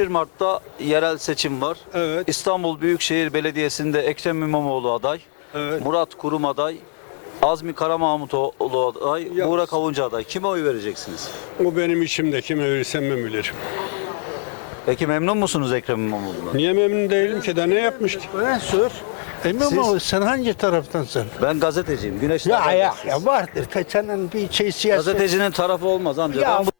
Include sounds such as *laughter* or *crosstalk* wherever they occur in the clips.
31 Mart'ta yerel seçim var. Evet. İstanbul Büyükşehir Belediyesi'nde Ekrem İmamoğlu aday, Evet. Murat Kurum aday, Azmi Karamahmutoğlu aday, Ya- Burak Avuncu aday. Kime oy vereceksiniz? O benim içimde. Kime verirsem ben bilirim. Peki memnun musunuz Ekrem İmamoğlu'ndan? Niye memnun değilim ki? Da ne yapmış ki? Ben sor. İmamoğlu sen hangi taraftansın? Ben gazeteciyim. Güneş Ya ya, ya vardır. Senin bir şey siyaset. Gazetecinin tarafı olmaz amca. Ya Ben bu-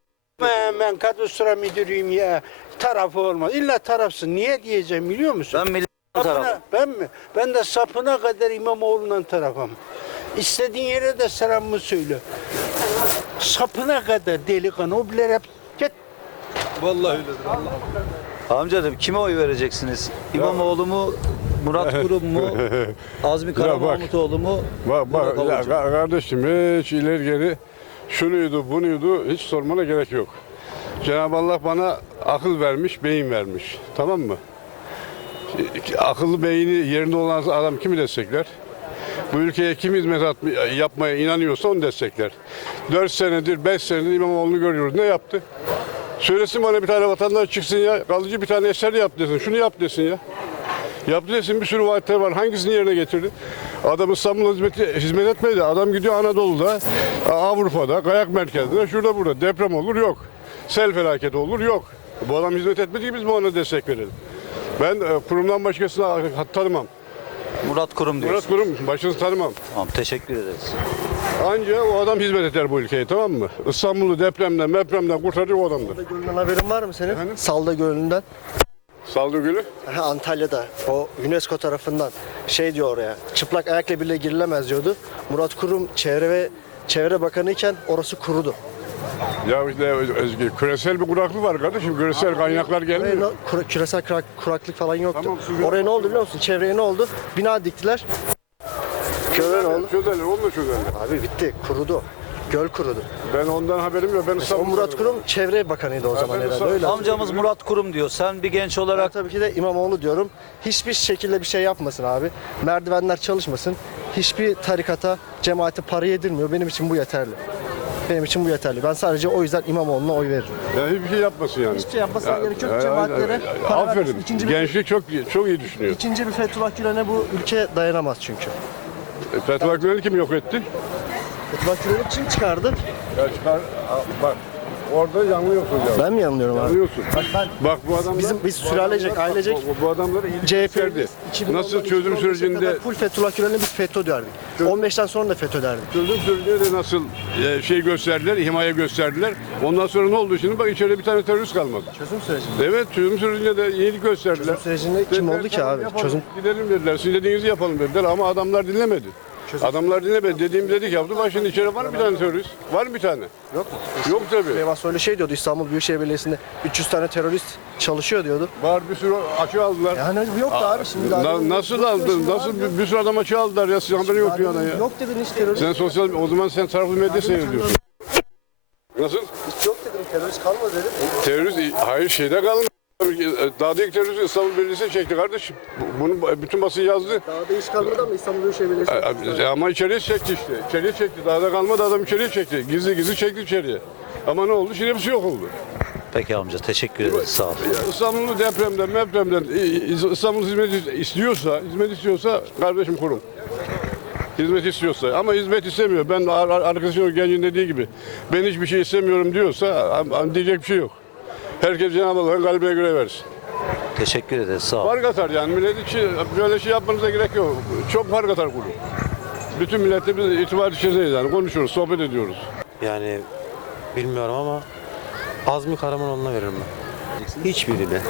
ben, ben kadrosura müdürüyüm ya. Tarafı olmaz. İlla tarafsın. Niye diyeceğim biliyor musun? ben milli Sapına, tarafı. ben mi? Ben de sapına kadar İmamoğlu'ndan tarafım. İstediğin yere de selamımı söyle. Sapına kadar delikanlı. O bilir hep git. Vallahi öyledir. Amca dedim kime oy vereceksiniz? İmamoğlu mu? Murat Kurum mu? *laughs* Azmi Karamahmutoğlu mu? Bak bak ya, Avuncu. ka- kardeşim hiç ileri geri şunuydu bunuydu hiç sormana gerek yok. Cenab-ı Allah bana akıl vermiş, beyin vermiş. Tamam mı? Akıllı beyni yerinde olan adam kimi destekler? Bu ülkeye kim hizmet yapmaya inanıyorsa onu destekler. 4 senedir, 5 senedir İmamoğlu'nu görüyoruz. Ne yaptı? Söylesin bana bir tane vatandaş çıksın ya. Kalıcı bir tane eser yap desin. Şunu yap desin ya. Yaptı desin bir sürü vaatler var. Hangisini yerine getirdi? Adam İstanbul'a hizmet, hizmet etmedi. Adam gidiyor Anadolu'da, Avrupa'da, kayak merkezinde, şurada burada. Deprem olur yok. Sel felaketi olur yok. Bu adam hizmet etmedi ki biz bu ona destek verelim. Ben e, kurumdan başkasını a- tanımam. Murat Kurum diyorsun. Murat Kurum başkasını tanımam. Tamam teşekkür ederiz. Anca o adam hizmet eder bu ülkeye tamam mı? İstanbul'u depremden, depremden kurtarır o adamdır. Gölü'nden haberin var mı senin? Salda Gölü'nden. Saldı Gül'ü. Aha, Antalya'da o UNESCO tarafından şey diyor oraya. Çıplak ayakla bile girilemez diyordu. Murat Kurum Çevre ve Çevre Bakanı iken orası kurudu. Ya işte Özgür, küresel bir kuraklık var kardeşim. Küresel kaynaklar Oraya gelmiyor. no- kura- küresel kurak- kuraklık falan yoktu. Tamam, Oraya ne oldu biliyor musun? Çevreye ne oldu? Bina diktiler. Göle ne oldu? Çözerler, onu da çözerler. Abi bitti. Kurudu. Göl kurudu. Ben ondan haberim yok. Ben O İstanbul'da Murat Kurum Çevre Bakanıydı o zaman ben herhalde. Öyle. Amcamız Murat Kurum diyor. Sen bir genç Ben olarak tabii ki de İmamoğlu diyorum. Hiçbir şekilde bir şey yapmasın abi. Merdivenler çalışmasın. Hiçbir tarikata, cemaate para yedirmiyor. Benim için bu yeterli. Benim için bu yeterli. Ben sadece o yüzden İmamoğlu'na oy veririm. Ya hiçbir şey yapmasın yani. Hiçbir şey yapmasına gerek yok. Ya, Cemaatlere ya, para Aferin. İkinci bir- Gençlik çok iyi, çok iyi düşünüyor. İkinci bir Fethullah Gülen'e bu ülke dayanamaz çünkü. E, Fethullah Gülen'i kim yok etti? Gülen'i kim çıkardı? Ya çıkar, bak orada yanılıyorsun ya. Ben mi yanılıyorum abi? Yanılıyorsun. Bak ben Bak bu adamlar... Bizim- biz sülalecek, adamlar- ailecek Bu, bu adamlar CHP. 2010'dan Nasıl çözüm 2015'e sürecinde... full Fethullah Gülen'e biz FETÖ derdik. 15'ten sonra da FETÖ derdik. Çözüm sürecinde de nasıl e, şey gösterdiler, himaye gösterdiler. Ondan sonra ne oldu şimdi? Bak içeride bir tane terörist kalmadı. Çözüm sürecinde. Evet çözüm sürecinde de iyilik gösterdiler. Çözüm sürecinde kim oldu ki abi? yapalım, Çözüm Gidelim dediler. Siz dediğinizi yapalım dediler ama adamlar dinlemedi. Adamlar dinlemedi. Dediğim dedik yaptı. Bak şimdi içeri var mı bir tane terörist? Var mı bir tane? yok. Yok tabii. Süleyman Soylu şey diyordu İstanbul Büyükşehir Belediyesi'nde 300 tane terörist çalışıyor diyordu. Var bir sürü açı aldılar. Yani yoktu abi şimdi. Na- nasıl yok aldın? diyorsun Nasıl bir, bir sürü adam açı aldılar ya? Sizin haberin yok yani ya. Yok dedin hiç terörist. Sen sosyal o zaman sen taraflı medya seyrediyorsun. Nasıl? Hiç yok dedim terörist kalmadı dedim. Terörist hayır şeyde kalın. Daha değil terörist İstanbul Belediyesi çekti kardeşim. Bu- Bunu bütün basın yazdı. Daha da hiç kalmadı ama İstanbul Büyükşehir Belediyesi. E, Ama içeriye çekti işte. İçeriye çekti. Daha da kalmadı adam içeriye çekti. Gizli gizli çekti içeriye. Ama ne oldu? Şimdi hepsi yok oldu. peki amca teşekkür ederiz. Sağ ol. Ya İstanbul'u depremden, depremden İstanbul hizmet istiyorsa, hizmet istiyorsa kardeşim kurum. Hizmet istiyorsa ama hizmet istemiyor. Ben ar- ar- arkadaşım gencin dediği gibi ben hiçbir şey istemiyorum diyorsa diyecek bir şey yok. Herkes Cenab-ı Allah'ın kalbine göre versin. Teşekkür ederiz. Sağ ol. Fark atar yani millet için böyle şey yapmanıza gerek yok. Çok fark atar kurum. Bütün millette biz itibar içindeyiz yani konuşuyoruz, sohbet ediyoruz. Yani bilmiyorum ama Azmi Karamanoğlu'na veririm ben. Hiçbirine.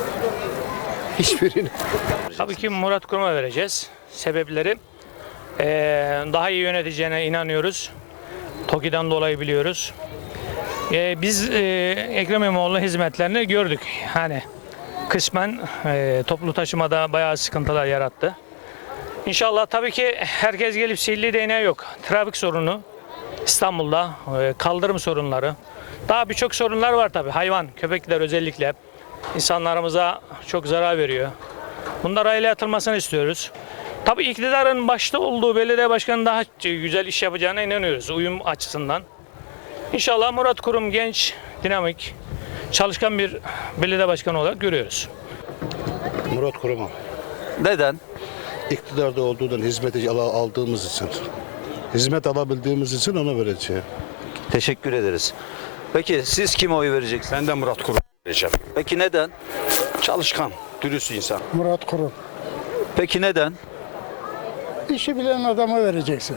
Hiçbirine. Tabii ki Murat Kurum'a vereceğiz. Sebepleri eee, daha iyi yöneteceğine inanıyoruz. TOKİ'den dolayı biliyoruz. Eee, biz eee, Ekrem İmamoğlu hizmetlerini gördük. Hani kısmen eee, toplu taşımada bayağı sıkıntılar yarattı. İnşallah tabii ki herkes gelip silli değneği yok. Trafik sorunu İstanbul'da, eee, kaldırım sorunları. Daha birçok sorunlar var tabii. Hayvan, köpekler özellikle insanlarımıza çok zarar veriyor. Bunlara el atılmasını istiyoruz. Tabii iktidarın başta olduğu belediye başkanı daha güzel iş yapacağına inanıyoruz uyum açısından. İnşallah Murat Kurum genç, dinamik, çalışkan bir belediye başkanı olarak görüyoruz. Murat Kurum'a. Neden? İktidarda olduğundan hizmeti ala- aldığımız için. Hizmet alabildiğimiz için ona vereceğim. Teşekkür ederiz. Peki siz kime oy vereceksiniz? Ben de Murat Kurum vereceğim. Peki neden? Çalışkan, dürüst insan. Murat Kurum. Peki neden? İşi bilen adama vereceksin.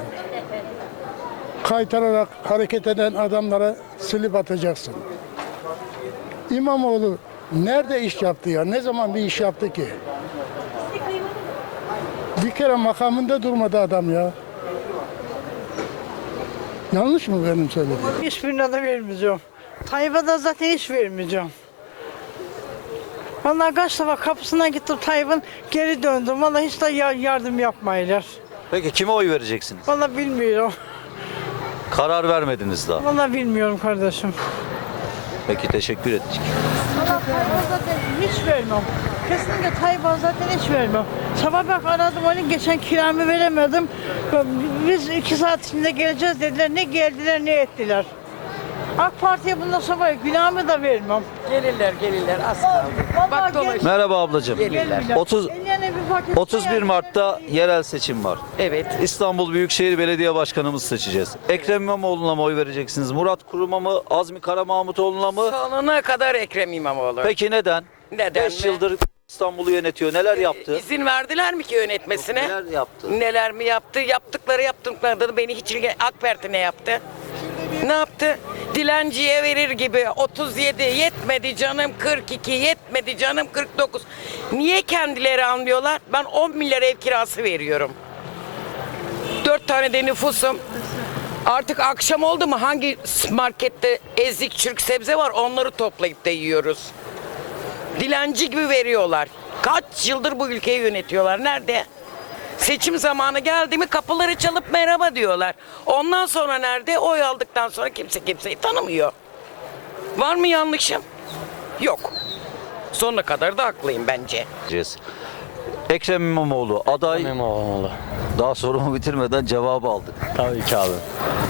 Kaytararak hareket eden adamlara silip atacaksın. İmamoğlu nerede iş yaptı ya? Ne zaman bir iş yaptı ki? Bir kere makamında durmadı adam ya. Yanlış mı benim söylediğim? Hiçbirine de vermeyeceğim. Tayyip'e de zaten hiç vermeyeceğim. Vallahi kaç defa kapısına gittim Tayyip'in geri döndüm. Vallahi hiç de ya- yardım yapmayırlar. Peki kime oy vereceksiniz? Vallahi bilmiyorum. Karar vermediniz daha. Vallahi bilmiyorum kardeşim. Peki teşekkür ettik. Vallahi Tayyip'e zaten hiç vermem. Kesinlikle Tayyip'e zaten hiç vermem. Sabah bak aradım onu geçen kiramı veremedim. Biz iki saat içinde geleceğiz dediler. Ne geldiler ne ettiler. AK Parti'ye bundan sonra günahımı da vermem. Gelirler gelirler az kaldı. Vallahi gel- Merhaba ablacığım. gelirler. 30 Ellerine bir paket 31 koyar, Mart'ta yerel seçim var. Evet. İstanbul Büyükşehir Belediye Başkanımızı seçeceğiz. Ekrem İmamoğlu'na mı oy vereceksiniz? Murat Kurum'a mı? Azmi Karamahmutoğlu'na mı? Sonuna kadar Ekrem İmamoğlu. Peki neden? Neden 5 mi? yıldır İstanbul'u yönetiyor. Neler yaptı? İzin verdiler mi ki yönetmesine? Neler yaptı? Neler mi yaptı? Yaptıkları yaptıkları da beni hiç ilgi... AK Parti ne yaptı? Ne yaptı? Dilenciye verir gibi 37 yetmedi canım 42 yetmedi canım 49. Niye kendileri anlıyorlar? Ben 10 milyar ev kirası veriyorum. 4 tane de nüfusum. Artık akşam oldu mu hangi markette ezik çürük sebze var onları toplayıp da yiyoruz. Dilenci gibi veriyorlar. Kaç yıldır bu ülkeyi yönetiyorlar. Nerede? Seçim zamanı geldi mi kapıları çalıp merhaba diyorlar. Ondan sonra nerede? Oy aldıktan sonra kimse kimseyi tanımıyor. Var mı yanlışım? Yok. Sonuna kadar da haklıyım bence. Ekrem İmamoğlu aday. İmamoğlu. Daha sorumu bitirmeden cevabı aldık. Tabii ki abi.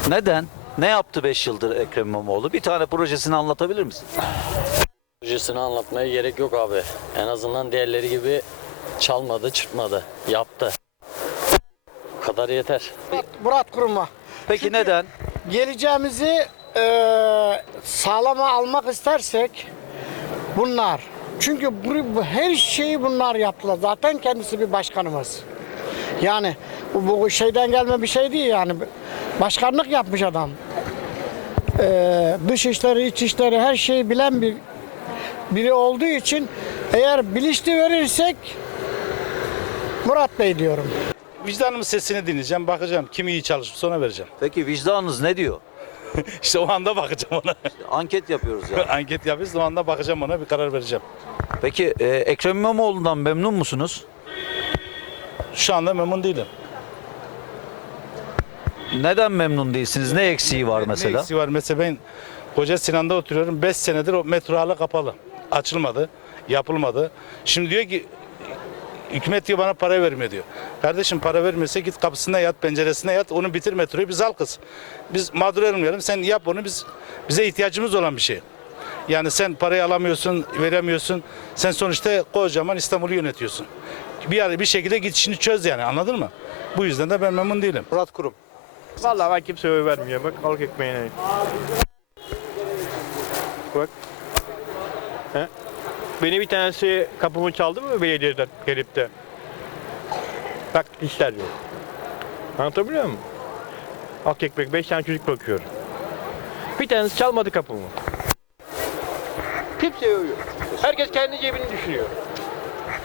Neden? Ne yaptı 5 yıldır Ekrem İmamoğlu? Bir tane projesini anlatabilir misin? Projesini anlatmaya gerek yok abi. En azından diğerleri gibi çalmadı, çırpmadı. Yaptı. Kadar yeter. Murat Kurum'a. Peki neden? geleceğimizi eee sağlama almak istersek bunlar. Çünkü bu, bu- her şeyi bunlar yaptılar. Zaten kendisi bir başkanımız. Yani bu, bu şeyden gelme bir şey değil yani. Başkanlık yapmış adam. Eee dış işleri, iç işleri her şeyi bilen bir biri olduğu için eğer bilinçli verirsek Murat Bey diyorum. Vicdanımın sesini dinleyeceğim, bakacağım. Kim iyi çalışıp sonra vereceğim. *laughs* Peki vicdanınız ne diyor? İşte o anda bakacağım ona. Anket yapıyoruz ya. *laughs* Anket yapıyoruz, o anda bakacağım ona bir karar vereceğim. Peki e, Ekrem İmamoğlu'ndan memnun musunuz? Şu anda memnun değilim. Neden memnun değilsiniz? Ne eksiği var Ne mesela? eksiği var? Mesela ben Koca Sinan'da oturuyorum. 5 senedir o metro hala kapalı. Açılmadı, yapılmadı. Şimdi diyor ki hükümet diyor bana para vermiyor diyor. Kardeşim para vermiyorsa git kapısına yat, penceresine yat, onu bitir metroyu biz al kız. Biz mağdur olmayalım, sen yap onu biz bize ihtiyacımız olan bir şey. Yani sen parayı alamıyorsun, veremiyorsun. Sen sonuçta kocaman İstanbul'u yönetiyorsun. Bir ara bir şekilde git işini çöz yani anladın mı? Bu yüzden de ben memnun değilim. Murat Kurum. Vallahi ben kimseye oy vermiyorum. Bak halk ekmeğine. Bak. He? Beni bir tanesi kapımı çaldı mı belediyeden gelip de? Bak işler yok. Anlatabiliyor muyum? Halk ekmek 5 tane çocuk bakıyorum. Bir tanesi çalmadı kapımı. Kimseye oy yok. Herkes kendi cebini düşünüyor.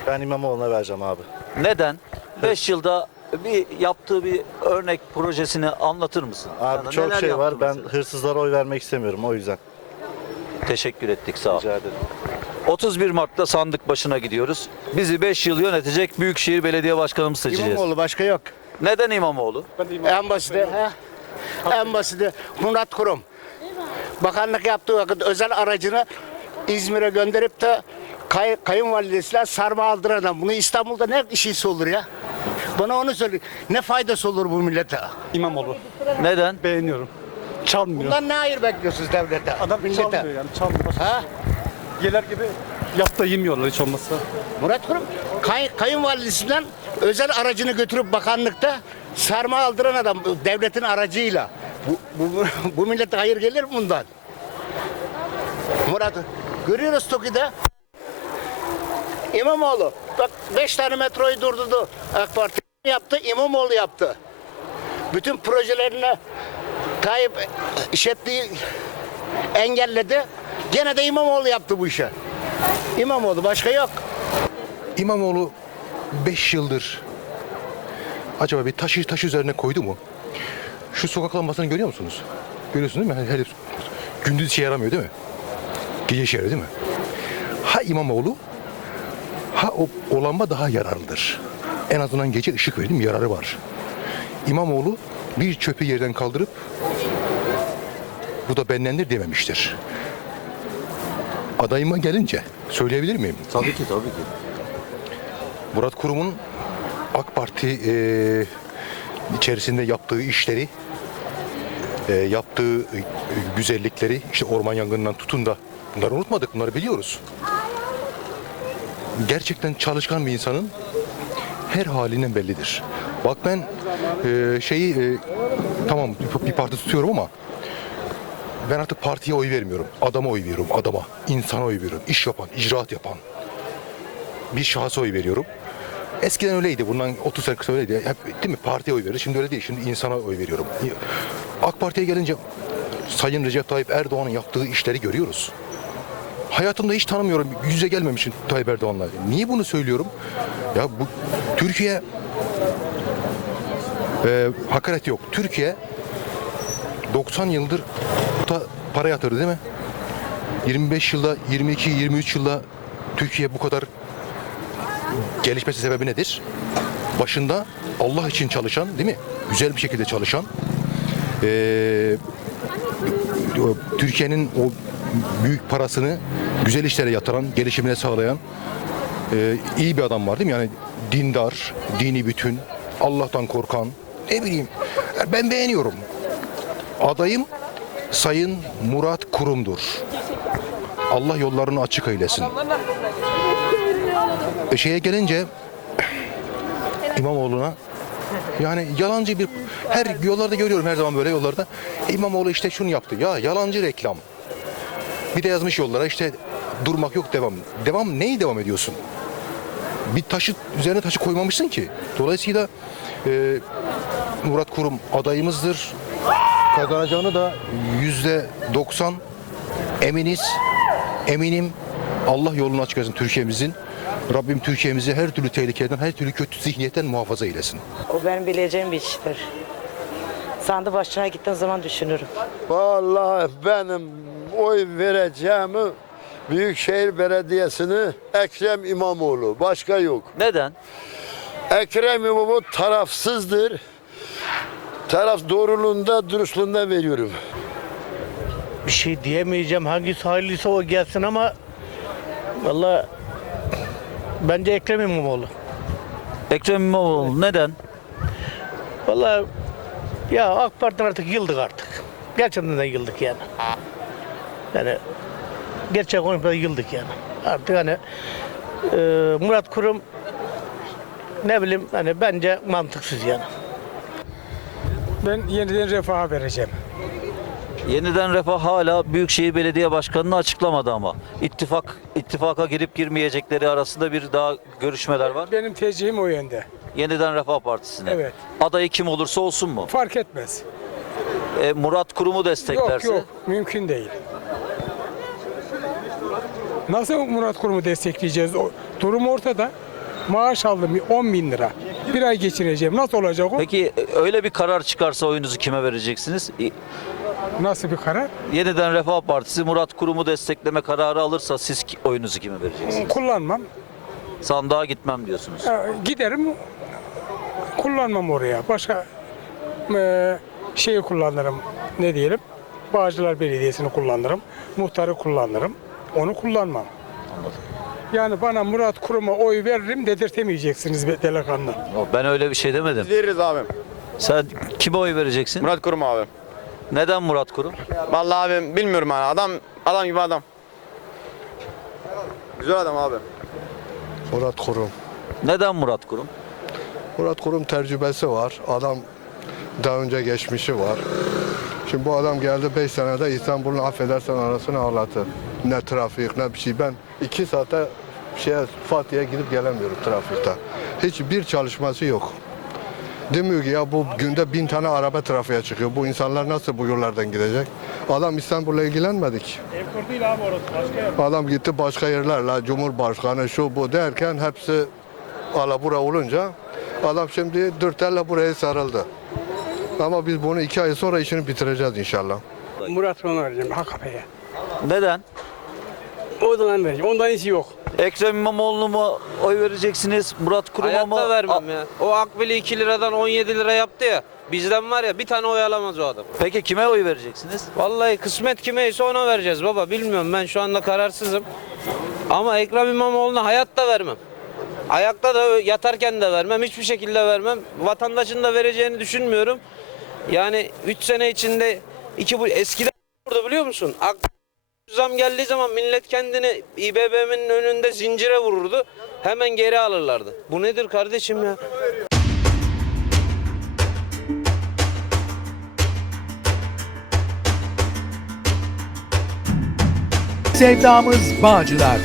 Ben İmamoğlu'na vereceğim abi. Neden? 5 yılda bir yaptığı bir örnek projesini anlatır mısın? Abi çok neler şey yaptı var. Ben mesela? hırsızlara oy vermek istemiyorum o yüzden. Teşekkür ettik sağ ol. Rica ederim. 31 Mart'ta sandık başına gidiyoruz. Bizi 5 yıl yönetecek Büyükşehir Belediye Başkanımızı seçeceğiz. İmamoğlu başka yok. Neden İmamoğlu? En basiti, he? en basiti Murat Kurum. Bakanlık yaptığı vakit özel aracını İzmir'e gönderip de kay, kayınvalidesiyle sarma aldıran adam. Bunu İstanbul'da ne işisi olur ya? Bana onu söyle. Ne faydası olur bu millete? İmamoğlu. Neden? Beğeniyorum. Çalmıyor. Bundan ne hayır bekliyorsunuz devlete? Adam millete? çalmıyor yani. Çalmıyor. Ha? Yeler gibi yapta yemiyorlar hiç olmazsa. Murat Kurum kay, kayınvalidesinden özel aracını götürüp bakanlıkta sarma aldıran adam devletin aracıyla. Bu, bu, *laughs* bu millete hayır gelir mi bundan? Murat görüyoruz Toki'de. İmamoğlu bak 5 tane metroyu durdurdu AK Parti yaptı İmamoğlu yaptı. Bütün projelerini Tayyip işlettiği engelledi. Gene de İmamoğlu yaptı bu işi. İmamoğlu başka yok. İmamoğlu 5 yıldır acaba bir taşı taş üzerine koydu mu? Şu sokak lambasını görüyor musunuz? Görüyorsunuz değil mi? Her, her- gündüz işe yaramıyor değil mi? Gece işe yarıyor değil mi? Ha İmamoğlu ha o, o lamba daha yararlıdır. En azından gece ışık verir? Yararı var. İmamoğlu bir çöpü yerden kaldırıp bu da bendendir dememiştir. Adayıma gelince söyleyebilir miyim? Tabii ki tabii ki. Murat Kurum'un AK Parti e, içerisinde yaptığı işleri, e, yaptığı e, güzellikleri, işte orman yangınından tutun da bunları unutmadık, bunları biliyoruz. Gerçekten çalışkan bir insanın her halinden bellidir. Bak ben e, şeyi e, tamam bir parti tutuyorum ama ben artık partiye oy vermiyorum. Adama oy veriyorum, adama. insana oy veriyorum. iş yapan, icraat yapan bir şahsa oy veriyorum. Eskiden öyleydi. Bundan 30 sene kısa öyleydi. Hep değil mi? Partiye oy verir. Şimdi öyle değil. Şimdi insana oy veriyorum. AK Parti'ye gelince Sayın Recep Tayyip Erdoğan'ın yaptığı işleri görüyoruz. Hayatımda hiç tanımıyorum. Yüze gelmemişim Tayyip Erdoğan'la. Niye bunu söylüyorum? Ya bu Türkiye e, hakaret yok. Türkiye 90 yıldır ta para yatırdı değil mi? 25 yılda, 22, 23 yılda Türkiye bu kadar gelişmesi sebebi nedir? Başında Allah için çalışan, değil mi? Güzel bir şekilde çalışan, eee, o Türkiye'nin o büyük parasını güzel işlere yatıran, gelişimine sağlayan eee, iyi bir adam var değil mi? Yani dindar, dini bütün, Allah'tan korkan, ne bileyim. Ben beğeniyorum. Adayım Sayın Murat Kurum'dur. Allah yollarını açık eylesin. E şeye gelince İmamoğlu'na yani yalancı bir her yollarda görüyorum her zaman böyle yollarda. İmamoğlu işte şunu yaptı. Ya yalancı reklam. Bir de yazmış yollara işte durmak yok devam. Devam neyi devam ediyorsun? Bir taşı üzerine taşı koymamışsın ki. Dolayısıyla e, Murat Kurum adayımızdır. Kazanacağını da yüzde 90 eminiz. Eminim Allah yolunu açık etsin Türkiye'mizin. Rabbim Türkiye'mizi her türlü tehlikeden, her türlü kötü zihniyetten muhafaza eylesin. O benim bileceğim bir iştir. Sandık başına gittiğim zaman düşünürüm. Vallahi benim oy vereceğimi Büyükşehir Belediyesi'ni Ekrem İmamoğlu. Başka yok. Neden? Ekrem İmamoğlu tarafsızdır. Taraf doğruluğunda, dürüstlüğünde veriyorum. Bir şey diyemeyeceğim. Hangisi hayırlıysa o gelsin ama valla bence Ekrem İmamoğlu. Ekrem İmamoğlu neden? Valla ya AK Parti'den artık yıldık artık. Gerçekten de yıldık yani. Yani gerçek konuşmada yıldık yani. Artık hani e, Murat Kurum ne bileyim hani bence mantıksız yani. Ben yeniden refaha vereceğim. Yeniden Refah hala Büyükşehir Belediye Başkanı'nı açıklamadı ama. İttifak ittifaka girip girmeyecekleri arasında bir daha görüşmeler var. Benim tercihim o yönde. Yeniden Refah Partisi'ne. Evet. Adayı kim olursa olsun mu? Fark etmez. E, Murat Kurum'u desteklerse. Yok yok mümkün değil. Nasıl Murat Kurum'u destekleyeceğiz? O, durum ortada. Maaş aldım 10 bin lira. Bir ay geçireceğim. Nasıl olacak o? Peki e, öyle bir karar çıkarsa oyunuzu kime vereceksiniz? E, Nasıl bir karar? Yeniden Refah Partisi Murat Kurum'u destekleme kararı alırsa siz oyunuzu kime vereceksiniz? Kullanmam. Sandığa gitmem diyorsunuz. Ha, Giderim kullanmam oraya. Başka e, şeyi kullanırım. Ne diyelim? Bağcılar Belediyesi'ni kullanırım. Muhtarı kullanırım. Onu kullanmam. Yani bana Murat Kurum'a oy veririm dedirtemeyeceksiniz be- delikanlı. Ben öyle bir şey demedim. Veririz abim. Sen kime oy vereceksin? Murat Kurum abi. Neden Murat Kurum? Vallahi abim bilmiyorum hani adam adam gibi adam. Güzel adam abi. Murat Kurum. Neden Murat Kurum? Murat Kurum tecrübesi var. Adam daha önce geçmişi var. Şimdi bu adam geldi 5 senede İstanbul'un affedersen arasını ağlattı. Ne trafik ne bir şey. Ben 2 saate şeye, Fatih'e gidip gelemiyorum trafikte. Hiçbir çalışması yok. Demiyor ki ya bu günde bin tane araba trafiğe çıkıyor. Bu insanlar nasıl bu yollardan gidecek? Adam İstanbul'la ilgilenmedi ki. Evkur değil abi orası başka yer. Adam gitti başka yerlerle Cumhurbaşkanı şu bu derken hepsi alabura olunca adam şimdi dört elle buraya sarıldı. Ama biz bunu iki ay sonra işini bitireceğiz inşallah. Murat vereceğim AKP'ye. Neden? O vereceğim. Ondan iyisi yok. Ekrem İmamoğlu'na mı oy vereceksiniz? Murat Kurum'a mı? Hayatta vermem ya. O Akbili 2 liradan 17 lira yaptı ya. Bizden var ya bir tane oy alamaz o adam. Peki kime oy vereceksiniz? Vallahi kısmet kimeyse ona vereceğiz baba. Bilmiyorum ben şu anda kararsızım. Ama Ekrem İmamoğlu'na hayatta vermem. Ayakta da yatarken de vermem. Hiçbir şekilde vermem. Vatandaşın da vereceğini düşünmüyorum. Yani 3 sene içinde iki bu eskiden burada biliyor musun? Ak zam geldiği zaman millet kendini İBB'nin önünde zincire vururdu. Hemen geri alırlardı. Bu nedir kardeşim ya? Sevdamız Bağcılar.